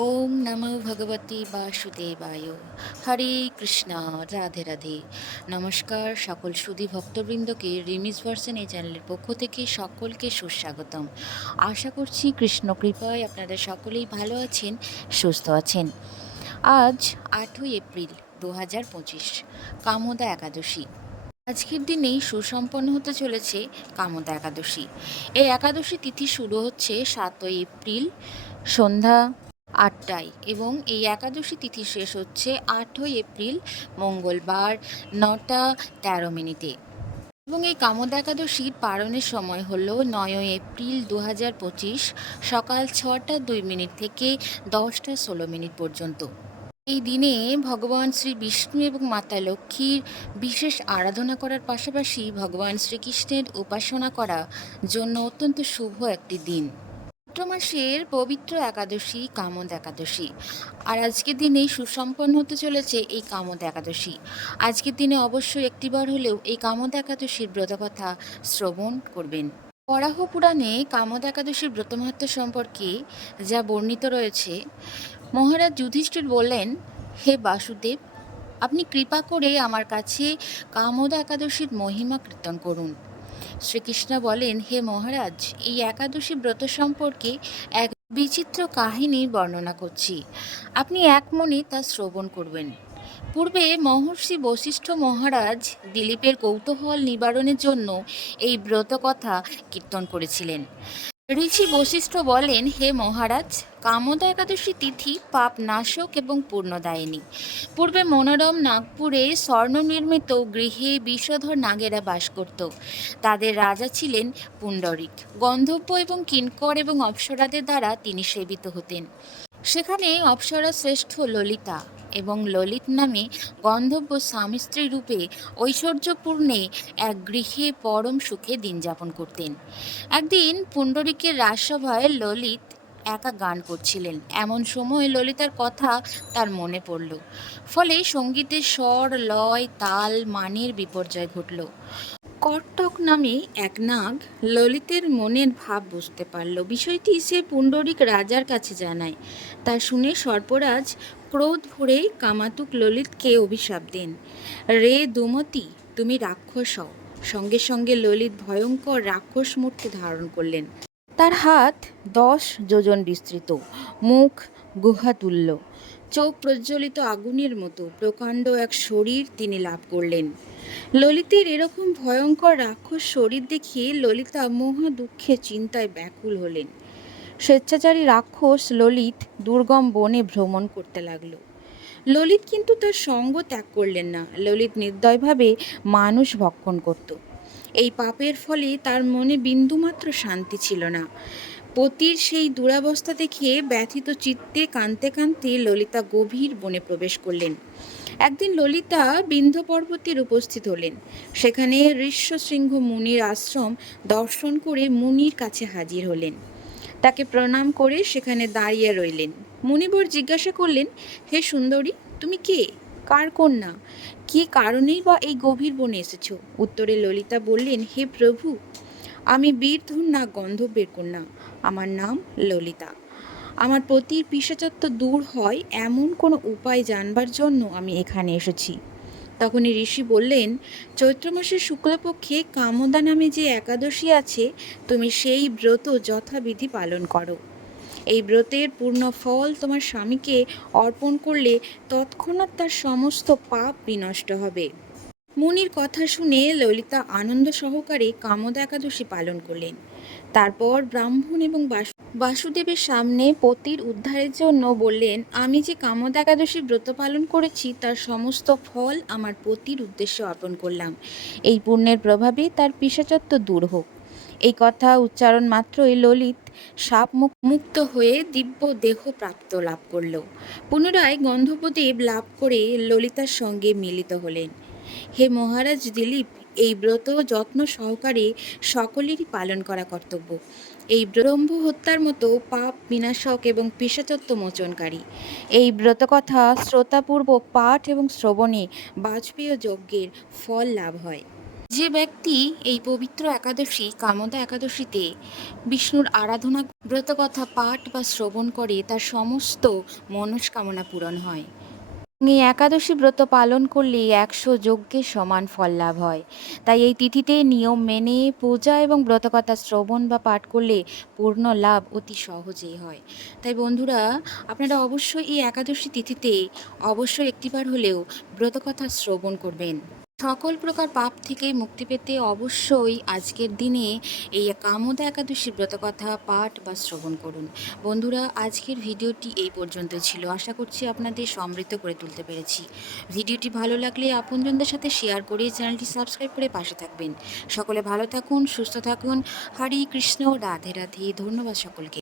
ওম নমো ভগবতী বাসুদেবায়। হরে কৃষ্ণ, রাধে রাধে। নমস্কার সকল সুধী ভক্তবৃন্দকে রিমিস ভার্সন এই চ্যানেলের পক্ষ থেকে সকলকে সুস্বাগতম। আশা করছি কৃষ্ণ কৃপায় আপনারা সকলেই ভালো আছেন, সুস্থ আছেন। আজ আটই এপ্রিল দু হাজার পঁচিশ, কামদা একাদশী। আজকের দিনেই সুসম্পন্ন হতে চলেছে কামদা একাদশী। এই একাদশী তিথি শুরু হচ্ছে সাতই এপ্রিল, সন্ধ্যা আটটায় এবং এই একাদশী তিথি শেষ হচ্ছে আটই এপ্রিল, মঙ্গলবার, নটা তেরো মিনিটে। এবং এই কামদ একাদশীর পালনের সময় হল নয়ই এপ্রিল দু হাজার পঁচিশ সকাল ছটা দুই মিনিট থেকে দশটা ষোলো মিনিট পর্যন্ত। এই দিনে ভগবান শ্রী বিষ্ণু এবং মাতা লক্ষ্মীর বিশেষ আরাধনা করার পাশাপাশি ভগবান শ্রীকৃষ্ণের উপাসনা করা জন্য অত্যন্ত শুভ একটি দিন। চৈত্র মাসের পবিত্র একাদশী কামদ একাদশী। আর আজকের দিনেই সুসম্পন্ন হতে চলেছে এই কামদ একাদশী। আজকের দিনে অবশ্যই একটিবার হলেও এই কামদ একাদশীর ব্রতকথা শ্রবণ করবেন। বরাহ পুরাণে কামদ একাদশীর ব্রতমাহাত্ম সম্পর্কে যা বর্ণিত রয়েছে, মহারাজ যুধিষ্ঠির বললেন, হে বাসুদেব, আপনি কৃপা করে আমার কাছে কামদ একাদশীর মহিমা কীর্তন করুন। শ্রীকৃষ্ণ বলেন, হে মহারাজ, এই একাদশী ব্রত সম্পর্কে এক বিচিত্র কাহিনী বর্ণনা করছি। আপনি এক মনে তা শ্রবণ করবেন। পূর্বে মহর্ষি বশিষ্ঠ মহারাজ দিলীপের কৌতূহল নিবারণের জন্য এই ব্রত কথা কীর্তন করেছিলেন। ঋষি বশিষ্ঠ বলেন, হে মহারাজ, কামদা একাদশী তিথি পাপ নাশক এবং পূর্ণদায়িনী। পূর্বে মনোরম নাগপুরে স্বর্ণ নির্মিত গৃহে বিষধর নাগেরা বাস করত। তাদের রাজা ছিলেন পুণ্ডরিক। গন্ধব্য এবং কিঙ্কর এবং অপ্সরাদের দ্বারা তিনি সেবিত হতেন। সেখানে অপ্সরা শ্রেষ্ঠ ললিতা এবং ললিত নামে গন্ধব্য স্বামী স্ত্রী রূপে ঐশ্বর্যপূর্ণে এক গৃহে পরম সুখে দিন যাপন করতেন। একদিন পুণ্ডরিকের রাজসভায় ললিত একা গান করছিলেন। এমন সময় ললিতার কথা তার মনে পড়ল। ফলে সঙ্গীতের স্বর, লয়, তাল, মানের বিপর্যয় ঘটল। কর্টক নামে এক নাগ ললিতের মনের ভাব বুঝতে পারল। বিষয়টি সে পুণ্ডরিক রাজার কাছে জানায়। তা শুনে সর্পরাজ ক্রোধ ভরে কামাতুক ললিতকে অভিশাপ দেন। রে দুমতি, তুমি রাক্ষস হও। সঙ্গে সঙ্গে ললিত ভয়ঙ্কর রাক্ষস মূর্তি ধারণ করলেন। তার হাত দশ যোজন বিস্তৃত। মুখ গুহাতুল্য। চোখ প্রজ্বলিত আগুনের মতো। প্রকাণ্ড এক শরীর তিনি লাভ করলেন। ললিতের এরকম ভয়ঙ্কর রাক্ষস শরীর দেখিয়ে ললিতা মহা দুঃখে চিন্তায় ব্যাকুল হলেন। স্বেচ্ছাচারী রাক্ষস ললিত দুর্গম বনে ভ্রমণ করতে লাগল। ললিত কিন্তু তার সঙ্গ ত্যাগ করলেন না। ললিত নির্দয়ভাবে মানুষ ভক্ষণ করত। এই পাপের ফলে তার মনে বিন্দুমাত্র শান্তি ছিল না। পতির সেই দুরাবস্থা দেখে ব্যথিত চিত্তে কাঁদতে কাঁদতে ললিতা গভীর বনে প্রবেশ করলেন। একদিন ললিতা বিন্ধ্য পর্বতের উপস্থিত হলেন। সেখানে ঋষ্যশৃঙ্গ মুনির আশ্রম দর্শন করে মুনির কাছে হাজির হলেন। তাকে প্রণাম করে সেখানে দাঁড়িয়ে রইলেন। মুনিবর জিজ্ঞাসা করলেন, হে সুন্দরী, তুমি কে? কার কন্যা? কি কারণেই বা এই গভীর বনে এসেছ? উত্তরে ললিতা বললেন, হে প্রভু, আমি বীরধুর না গন্ধর্বের কন্যা। আমার নাম ললিতা। আমার পতির পিসাচত্ব দূর হয় এমন কোনো উপায় জানবার জন্য আমি এখানে এসেছি। তখনই ঋষি বললেন, চৈত্র মাসের শুক্লপক্ষে কামদা নামে যে একাদশী আছে, তুমি সেই ব্রত যথাবিধি পালন করো। এই ব্রতের পূর্ণ ফল তোমার স্বামীকে অর্পণ করলে তৎক্ষণাৎ তার সমস্ত পাপ বিনষ্ট হবে। মুনির কথা শুনে ললিতা আনন্দ সহকারে কামদা একাদশী পালন করলেন। তারপর ব্রাহ্মণ এবং বাসু, বাসুদেবের সামনে পতির উদ্ধারের জন্য বললেন, আমি যে কামদ একাদশী ব্রত পালন করেছি, তার সমস্ত ফল আমার পতির উদ্দেশ্যে অর্পণ করলাম। এই পুণ্যের প্রভাবে তার পিসাচত্ব দূর হোক। এই কথা উচ্চারণ মাত্রই ললিত সাপ মুক্ত হয়ে দিব্য দেহ প্রাপ্ত লাভ করল। পুনরায় গন্ধর্বদেব লাভ করে ললিতার সঙ্গে মিলিত হলেন। হে মহারাজ দিলীপ এই ব্রত যত্ন সহকারে সকলেরই পালন করা কর্তব্য। এই ব্রহ্ম হত্যার মতো পাপ, বিনাশক এবং পিসাচত্ব মোচনকারী। এই ব্রতকথা শ্রোতাপূর্বক পাঠ এবং শ্রবণে বাজপেয় যজ্ঞের ফল লাভ হয়। যে ব্যক্তি এই পবিত্র একাদশী, কামদা একাদশীতে বিষ্ণুর আরাধনা, ব্রতকথা, পাঠ বা শ্রবণ করে, তার সমস্ত মনস্কামনা পূরণ হয়। এই একাদশী ব্রত পালন করলে একশো যজ্ঞের সমান ফল লাভ হয়। তাই এই তিথিতে নিয়ম মেনে পূজা এবং ব্রতকথা শ্রবণ বা পাঠ করলে পূর্ণ লাভ অতি সহজেই হয়। তাই বন্ধুরা, আপনারা অবশ্যই এই একাদশী তিথিতে অবশ্যই একটিবার হলেও ব্রতকথা শ্রবণ করবেন। সকল প্রকার পাপ থেকে মুক্তি পেতে অবশ্যই আজকের দিনে এই কামদা একাদশী ব্রতকথা পাঠ বা শ্রবণ করুন। বন্ধুরা, আজকের ভিডিওটি এই পর্যন্ত ছিল। আশা করছি আপনাদের সমৃদ্ধ করে তুলতে পেরেছি। ভিডিওটি ভালো লাগলে আপনজনদের সাথে শেয়ার করে চ্যানেলটি সাবস্ক্রাইব করে পাশে থাকবেন। সকলে ভালো থাকুন, সুস্থ থাকুন। হরি কৃষ্ণ, রাধে রাধে। ধন্যবাদ সকলকে।